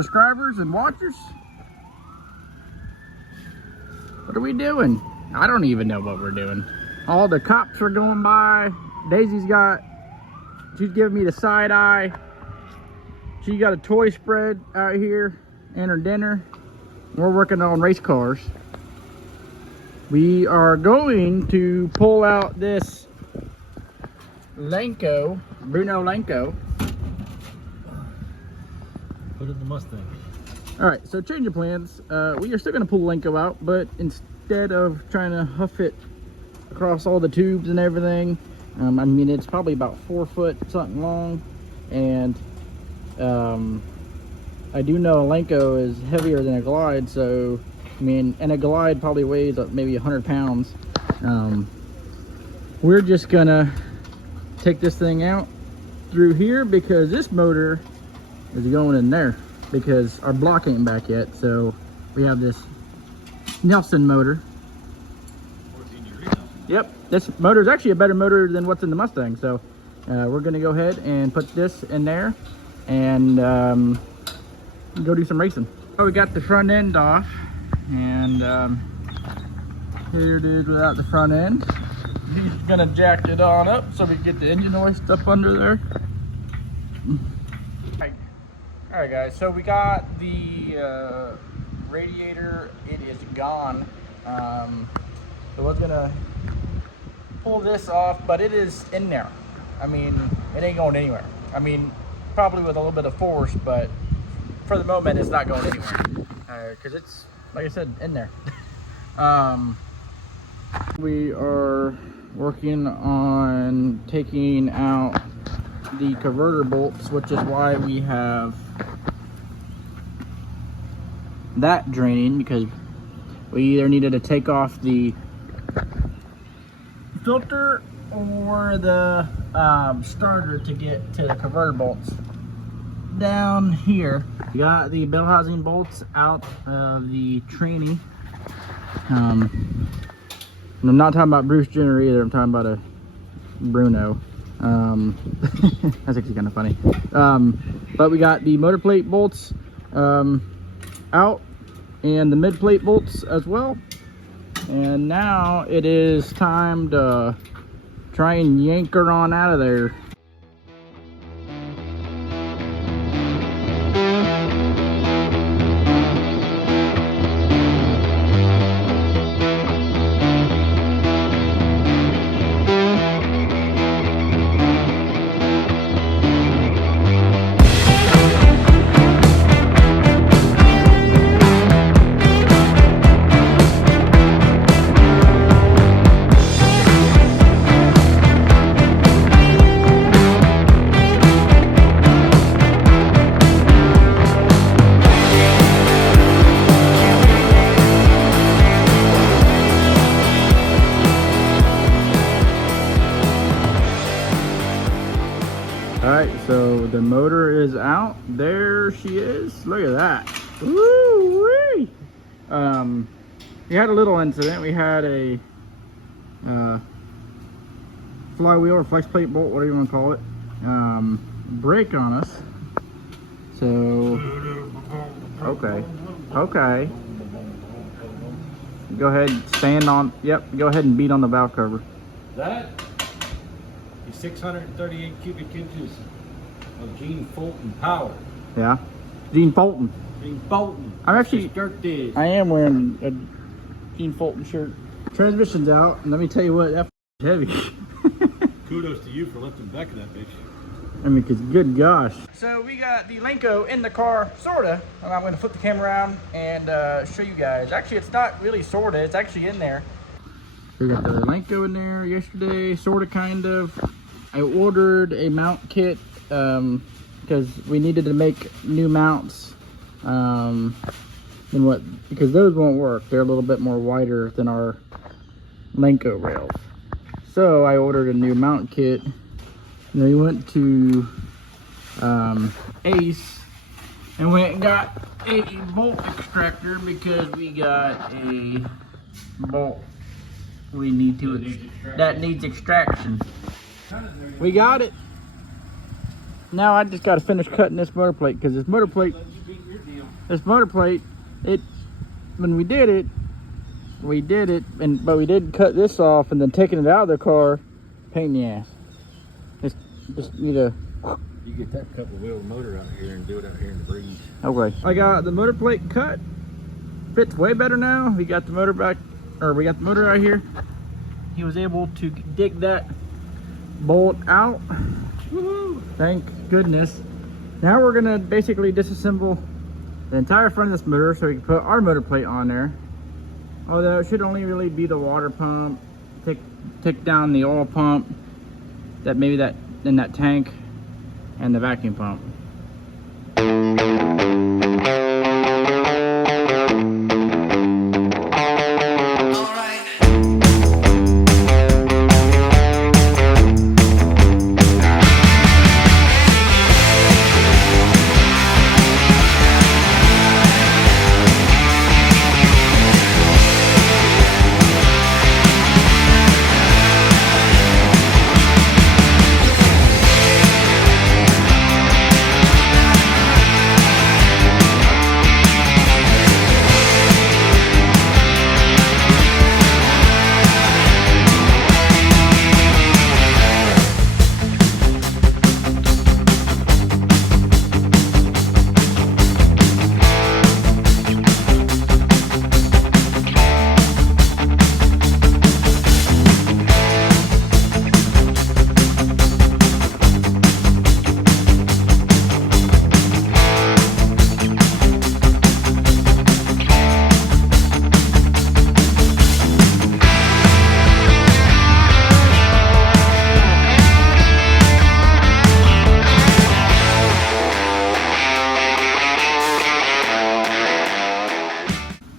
subscribers and watchers. What are we doing? I don't even know what we're doing. All the cops are going by. She's giving me the side eye. She got a toy spread out here and her dinner. We're working on race cars. We are going to pull out this lenco, Bruno lenco. Put it in the Mustang. All right, so change of plans. We are still gonna pull the lenco out, but instead of trying to huff it across all the tubes and everything, I mean, it's probably about 4 foot something long, and I do know a lenco is heavier than a glide, so I mean, and a glide probably weighs maybe 100 pounds. We're just gonna take this thing out through here because this motor is going in there because our block ain't back yet. So we have this Nelson motor. Yep, this motor is actually a better motor than what's in the Mustang. So we're gonna go ahead and put this in there and go do some racing. So we got the front end off, and here it is without the front end. He's gonna jack it on up so we can get the engine hoist up under there. All right guys, so we got the radiator. It is gone. So we're gonna pull this off, but it is in there. I mean, it ain't going anywhere. I mean, probably with a little bit of force, but for the moment it's not going anywhere because it's, like I said, in there. We are working on taking out the converter bolts, which is why we have that draining, because we either needed to take off the filter or the starter to get to the converter bolts. Down here we got the bell housing bolts out of the tranny. And I'm not talking about Bruce Jenner either, I'm talking about a Bruno. That's actually kind of funny. But we got the motor plate bolts out and the mid plate bolts as well. And now it is time to try and yank her on out of there. Alright, so the motor is out. There she is. Look at that. Woo-wee! We had a little incident. We had a flywheel or flex plate bolt, whatever you want to call it, break on us. So, okay. Go ahead, stand on, yep, go ahead and beat on the valve cover. That is 638 cubic inches of Gene Fulton power. Yeah, Gene Fulton. Gene Fulton. I'm actually, is. I am wearing a Gene Fulton shirt. Transmission's out, and let me tell you what, that is heavy. Kudos to you for lifting the back of that bitch. I mean, cause good gosh. So we got the lenco in the car, sorta. And I'm gonna flip the camera around and show you guys. Actually, it's not really sorta, it's actually in there. We got the lenco in there yesterday, sorta, kind of. I ordered a mount kit because we needed to make new mounts. Because those won't work. They're a little bit more wider than our lenco rails. So I ordered a new mount kit. And we went to Ace and went and got a bolt extractor because we got a bolt we need to that needs extraction. We got it. Now I just got to finish cutting this motor plate because this motor plate this motor plate, when we did it, but we did cut this off and then taking it out of the car, pain in the ass. Just need a. You get that couple wheel motor out here and do it out here in the breeze. Okay. I got the motor plate cut. Fits way better now. We got the motor back, or we got the motor out here. He was able to dig that bolt out. Woohoo! Thank goodness. Now we're gonna basically disassemble the entire front of this motor so we can put our motor plate on there. Although it should only really be the water pump, take down the oil pump, that in that tank, and the vacuum pump.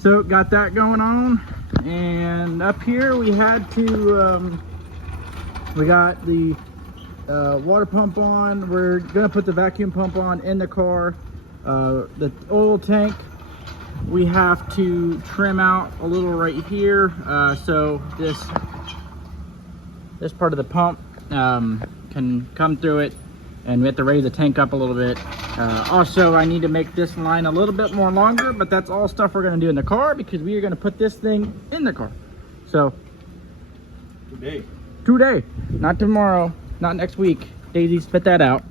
So got that going on, and up here we had to we got the water pump on. We're gonna put the vacuum pump on in the car. The oil tank we have to trim out a little right here, so this part of the pump can come through it, and we have to raise the tank up a little bit. Also, I need to make this line a little bit more longer, but that's all stuff we're going to do in the car because we are going to put this thing in the car. So today, not tomorrow, not next week. Daisy, spit that out.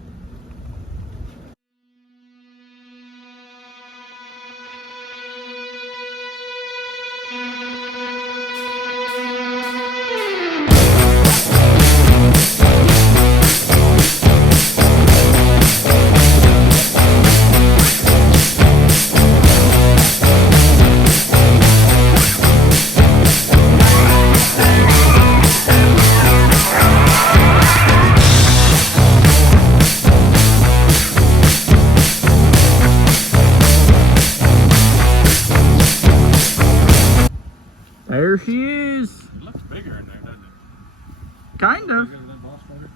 There she is. It looks bigger in there, doesn't it? Kind of. Bigger than that boss motor?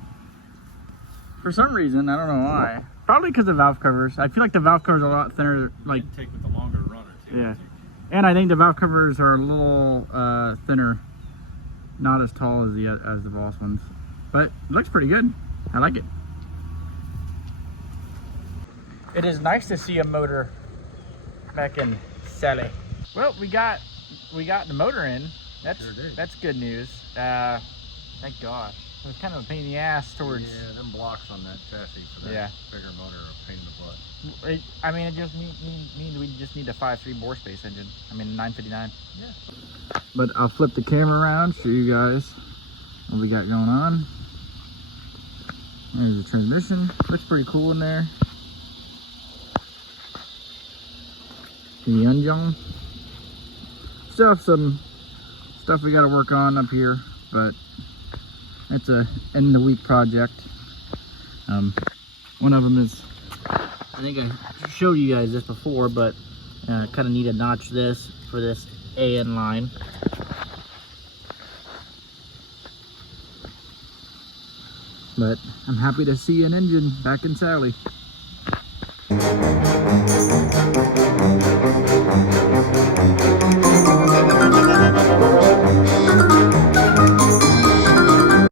For some reason, I don't know why. Probably because of valve covers. I feel like the valve covers are a lot thinner. Like, take with the longer runner too. Yeah. And I think the valve covers are a little thinner. Not as tall as the Boss ones. But it looks pretty good. I like it. It is nice to see a motor back in Sally. Well, we got the motor in. That's good news. Thank God. It was kind of a pain in the ass towards. Yeah, them blocks on that chassis for that bigger motor are a pain in the butt. I mean, it just means we just need a 5.3 bore space engine. I mean, 959. Yeah. But I'll flip the camera around, show you guys what we got going on. There's the transmission. Looks pretty cool in there. The engine. Still have some stuff we got to work on up here, but it's a end of the week project. One of them is, I think I showed you guys this before, but kind of need to notch this for this AN line. But I'm happy to see an engine back in Sally.